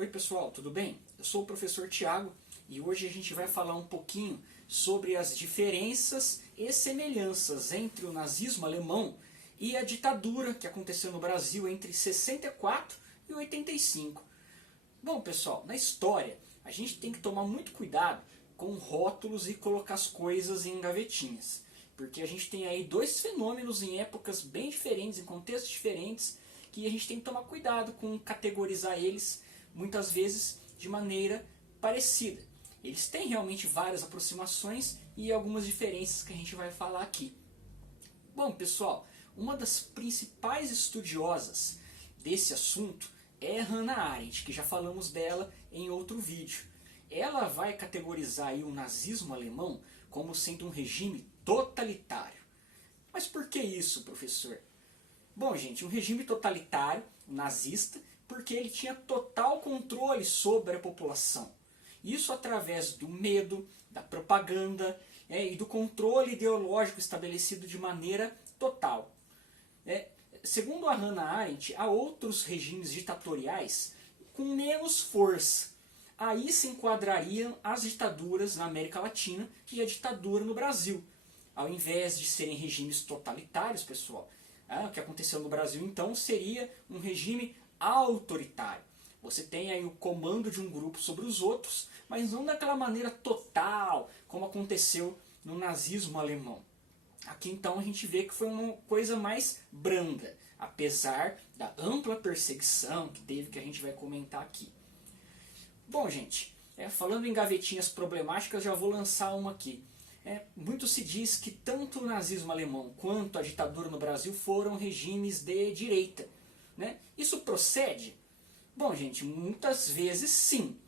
Oi pessoal, tudo bem? Eu sou o professor Tiago e hoje a gente vai falar um pouquinho sobre as diferenças e semelhanças entre o nazismo alemão e a ditadura que aconteceu no Brasil entre 64 e 85. Bom pessoal, na história a gente tem que tomar muito cuidado com rótulos e colocar as coisas em gavetinhas. Porque a gente tem aí dois fenômenos em épocas bem diferentes, em contextos diferentes, que a gente tem que tomar cuidado com categorizar eles, muitas vezes de maneira parecida. Eles têm realmente várias aproximações e algumas diferenças que a gente vai falar aqui. Bom pessoal, uma das principais estudiosas desse assunto é Hannah Arendt, que já falamos dela em outro vídeo. Ela vai categorizar aí o nazismo alemão como sendo um regime totalitário. Mas por que isso, professor? Bom, gente, um regime totalitário, nazista, porque ele tinha total controle sobre a população. Isso através do medo, da propaganda e do controle ideológico estabelecido de maneira total. Segundo a Hannah Arendt, há outros regimes ditatoriais com menos força. Aí se enquadrariam as ditaduras na América Latina e a ditadura no Brasil. Ao invés de serem regimes totalitários, pessoal, o que aconteceu no Brasil então seria um regime autoritário. Você tem aí o comando de um grupo sobre os outros, mas não daquela maneira total, como aconteceu no nazismo alemão. Aqui então a gente vê que foi uma coisa mais branda, apesar da ampla perseguição que teve, que a gente vai comentar aqui. Bom, gente, falando em gavetinhas problemáticas, já vou lançar uma aqui. Muito se diz que tanto o nazismo alemão quanto a ditadura no Brasil foram regimes de direita. Né? Isso procede? Bom, gente, muitas vezes sim.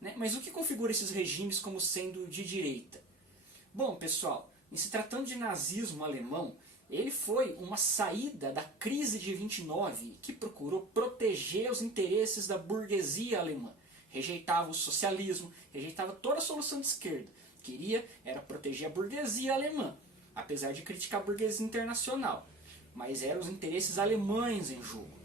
Né? Mas o que configura esses regimes como sendo de direita? Bom, pessoal, em se tratando de nazismo alemão, ele foi uma saída da crise de 29 que procurou proteger os interesses da burguesia alemã. Rejeitava o socialismo, rejeitava toda a solução de esquerda. Queria era proteger a burguesia alemã, apesar de criticar a burguesia internacional. Mas eram os interesses alemães em jogo.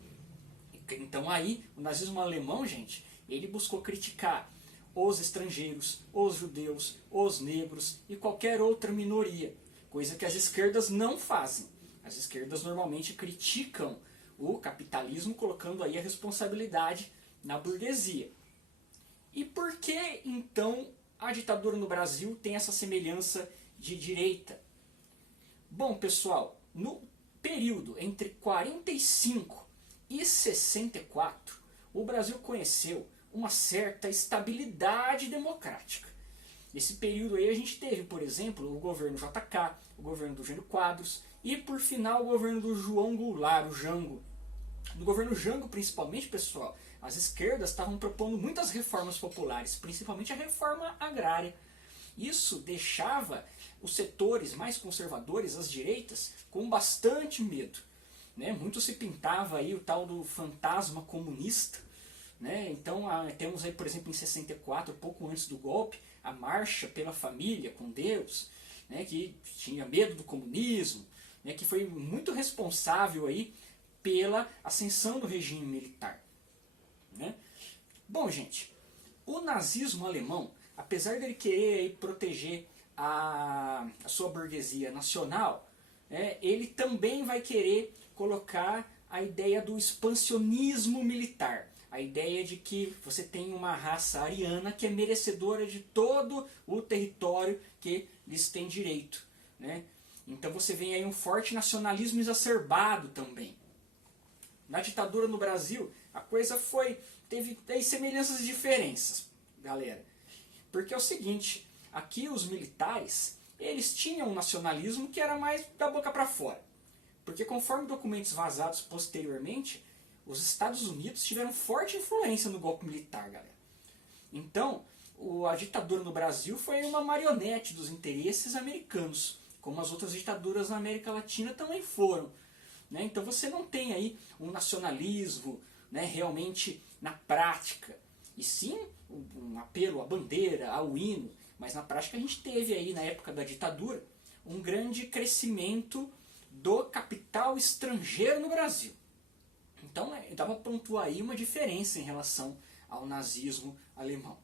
Então aí, o nazismo alemão, gente, ele buscou criticar os estrangeiros, os judeus, os negros e qualquer outra minoria. Coisa que as esquerdas não fazem. As esquerdas normalmente criticam o capitalismo, colocando aí a responsabilidade na burguesia. E por que, então, a ditadura no Brasil tem essa semelhança de direita? Bom, pessoal, no período entre 45 e 64, o Brasil conheceu uma certa estabilidade democrática. Nesse período aí a gente teve, por exemplo, o governo JK, o governo do Jânio Quadros e, por final, o governo do João Goulart, o Jango. No governo Jango, principalmente, pessoal, as esquerdas estavam propondo muitas reformas populares, principalmente a reforma agrária. Isso deixava os setores mais conservadores, as direitas, com bastante medo. Muito se pintava aí o tal do fantasma comunista. Então temos aí, por exemplo, em 64, pouco antes do golpe, a Marcha pela Família com Deus, que tinha medo do comunismo, que foi muito responsável aí pela ascensão do regime militar. Bom, gente, o nazismo alemão, apesar dele querer aí proteger a sua burguesia nacional, ele também vai querer colocar a ideia do expansionismo militar. A ideia de que você tem uma raça ariana que é merecedora de todo o território que lhes tem direito. Então você vê aí um forte nacionalismo exacerbado também. Na ditadura no Brasil, a coisa teve semelhanças e diferenças, galera. Porque é o seguinte, aqui os militares, eles tinham um nacionalismo que era mais da boca para fora. Porque conforme documentos vazados posteriormente, os Estados Unidos tiveram forte influência no golpe militar, galera. Então, a ditadura no Brasil foi uma marionete dos interesses americanos, como as outras ditaduras na América Latina também foram. Então você não tem aí um nacionalismo realmente na prática, e sim um apelo à bandeira, ao hino, mas na prática a gente teve aí na época da ditadura um grande crescimento do capital estrangeiro no Brasil. Então dá para pontuar aí uma diferença em relação ao nazismo alemão.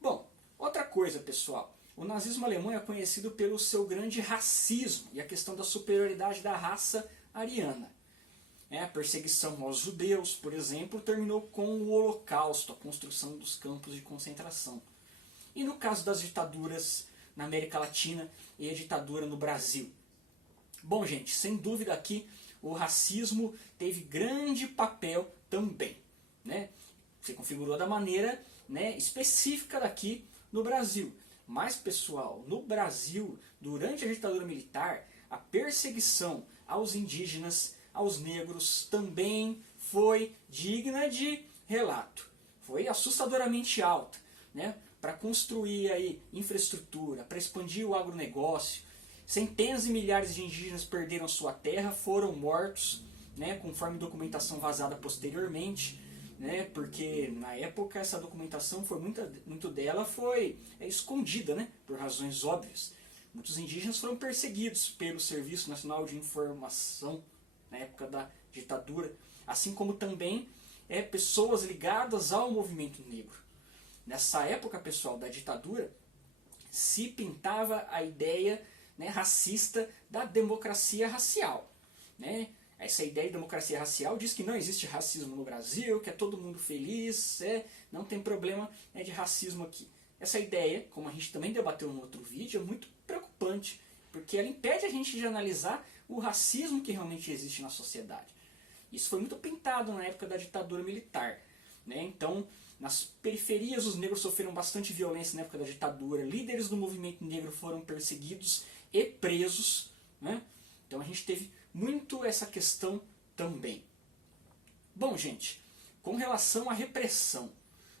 Bom, outra coisa, pessoal, o nazismo alemão é conhecido pelo seu grande racismo e a questão da superioridade da raça ariana. A perseguição aos judeus, por exemplo, terminou com o Holocausto, a construção dos campos de concentração. E no caso das ditaduras na América Latina e a ditadura no Brasil? Bom, gente, sem dúvida aqui o racismo teve grande papel também, né? Se configurou da maneira, né, específica daqui no Brasil. Mas, pessoal, no Brasil, durante a ditadura militar, a perseguição aos indígenas, aos negros, também foi digna de relato. Foi assustadoramente alta, né? Para construir aí infraestrutura, para expandir o agronegócio. Centenas e milhares de indígenas perderam sua terra, foram mortos, né, conforme documentação vazada posteriormente, né, porque na época essa documentação foi muito dela foi escondida, né, por razões óbvias. Muitos indígenas foram perseguidos pelo Serviço Nacional de Informação na época da ditadura, assim como também pessoas ligadas ao movimento negro. Nessa época, pessoal, da ditadura, se pintava a ideia, né, racista da democracia racial, né? Essa ideia de democracia racial diz que não existe racismo no Brasil, que é todo mundo feliz, não tem problema, né, de racismo aqui. Essa ideia, como a gente também debateu no outro vídeo, é muito preocupante, porque ela impede a gente de analisar o racismo que realmente existe na sociedade. Isso foi muito pintado na época da ditadura militar, né? Então, nas periferias, os negros sofreram bastante violência na época da ditadura. Líderes do movimento negro foram perseguidos e presos, né? Então a gente teve muito essa questão também. Bom, gente, com relação à repressão,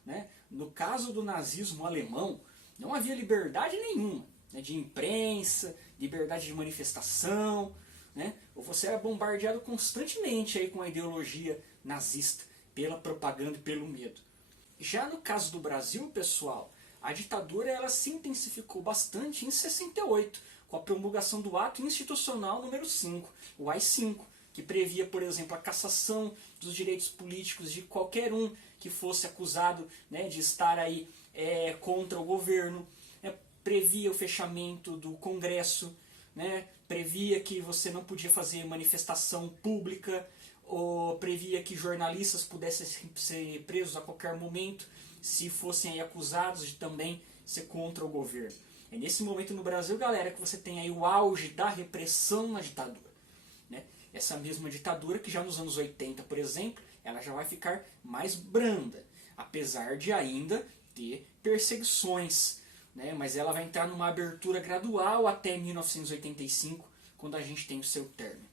né? No caso do nazismo alemão, não havia liberdade nenhuma, né, de imprensa, liberdade de manifestação, né? Ou você era bombardeado constantemente aí com a ideologia nazista, pela propaganda e pelo medo. Já no caso do Brasil, pessoal, a ditadura ela se intensificou bastante em 68, com a promulgação do Ato Institucional número 5, o AI-5, que previa, por exemplo, a cassação dos direitos políticos de qualquer um que fosse acusado, né, de estar aí contra o governo, previa o fechamento do Congresso, né, previa que você não podia fazer manifestação pública, ou previa que jornalistas pudessem ser presos a qualquer momento se fossem aí acusados de também ser contra o governo. É nesse momento no Brasil, galera, que você tem aí o auge da repressão na ditadura, né? Essa mesma ditadura que já nos anos 80, por exemplo, ela já vai ficar mais branda, apesar de ainda ter perseguições, né? Mas ela vai entrar numa abertura gradual até 1985, quando a gente tem o seu término.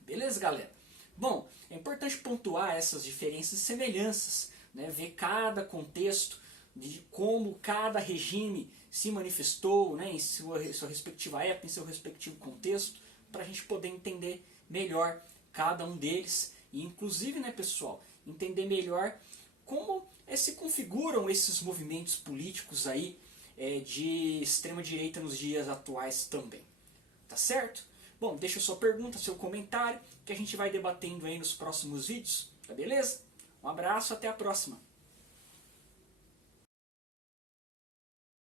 Beleza, galera? Bom, é importante pontuar essas diferenças e semelhanças, né? Ver cada contexto de como cada regime se manifestou, né, em sua respectiva época, em seu respectivo contexto, para a gente poder entender melhor cada um deles e, inclusive, né, pessoal, entender melhor como se configuram esses movimentos políticos aí de extrema direita nos dias atuais também. Tá certo? Bom, deixa sua pergunta, seu comentário, que a gente vai debatendo aí nos próximos vídeos, tá beleza? Um abraço, até a próxima!